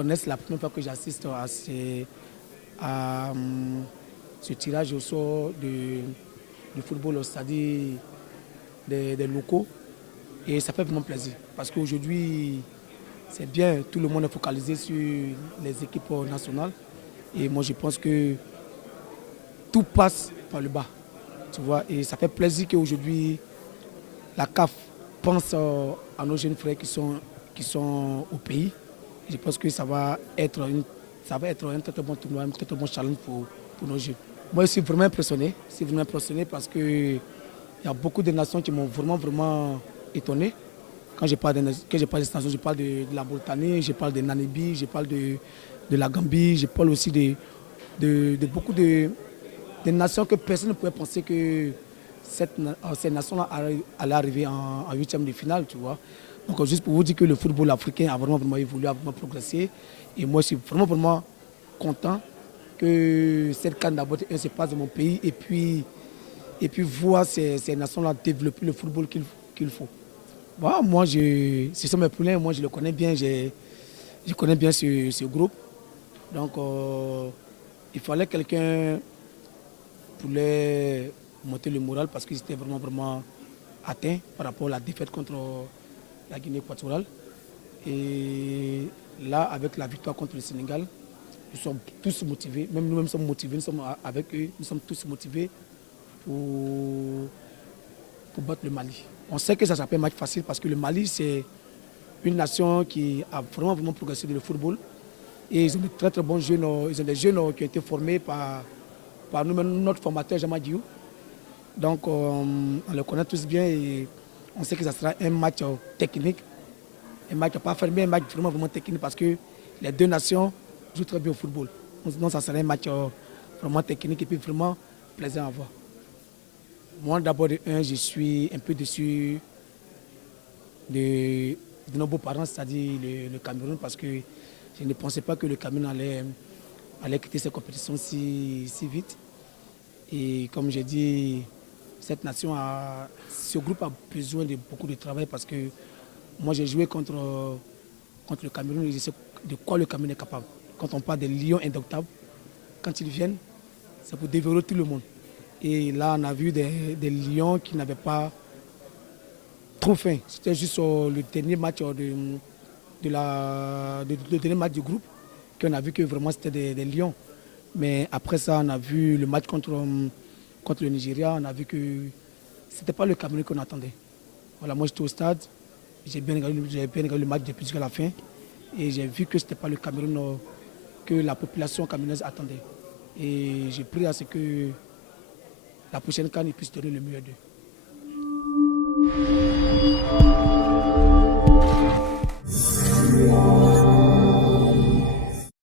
honnête, c'est la première fois que j'assiste à ce tirage au sort du football, c'est-à-dire des locaux. Et ça fait vraiment plaisir. Parce qu'aujourd'hui, c'est bien, tout le monde est focalisé sur les équipes nationales. Et moi, je pense que tout passe par le bas. Tu vois, et ça fait plaisir qu'aujourd'hui, la CAF pense à nos jeunes frères qui sont au pays. Je pense que ça va être un très bon tournoi, un très bon challenge pour nos jeunes. Moi, je suis vraiment impressionné. Je suis vraiment impressionné parce qu'il y a beaucoup de nations qui m'ont vraiment étonné. Quand je parle des nations, je parle de la Mauritanie, je parle de Namibie, je parle de la Gambie, je parle aussi de beaucoup de nations que personne ne pouvait penser que ces nations-là allaient arriver en huitième de finale, tu vois. Donc juste pour vous dire que le football africain a vraiment évolué, a vraiment progressé. Et moi, je suis vraiment content que cette CAN d'abord se passe dans mon pays et puis voir ces nations-là développer le football qu'il faut. Bon, moi, ce sont mes poulains, moi je le connais bien, je connais bien ce groupe. Donc il fallait quelqu'un pour les monter le moral parce qu'ils étaient vraiment atteints par rapport à la défaite contre la Guinée équatoriale. Et là, avec la victoire contre le Sénégal, nous sommes tous motivés, même nous-mêmes sommes motivés, nous sommes avec eux, nous sommes tous motivés pour battre le Mali. On sait que ça s'appelle match facile parce que le Mali, c'est une nation qui a vraiment progressé dans le football. Et ils ont de très bons jeunes, ils ont des jeunes qui ont été formés par nous-mêmes, notre formateur Jean Diou. Donc on le connaît tous bien et on sait que ça sera un match technique, un match pas fermé, un match vraiment technique parce que les deux nations jouent très bien au football. Donc ça sera un match vraiment technique et puis vraiment plaisant à voir. Moi d'abord je suis un peu déçu de nos beaux-parents, c'est-à-dire le Cameroun, parce que je ne pensais pas que le Cameroun allait quitter cette compétition si vite. Et comme j'ai dit, ce groupe a besoin de beaucoup de travail parce que moi j'ai joué contre le Cameroun et je sais de quoi le Cameroun est capable. Quand on parle des lions indomptables, quand ils viennent, c'est pour dévorer tout le monde. Et là, on a vu des lions qui n'avaient pas trop faim. C'était juste le dernier match le dernier match du groupe qu'on a vu que vraiment c'était des lions. Mais après ça, on a vu le match contre le Nigeria, on a vu que ce n'était pas le Cameroun qu'on attendait. Voilà, moi j'étais au stade, j'ai bien regardé le match depuis jusqu'à la fin et j'ai vu que ce n'était pas le Cameroun que la population camerounaise attendait. Et j'ai pris à ce que la prochaine CAN puisse donner le meilleur d'eux.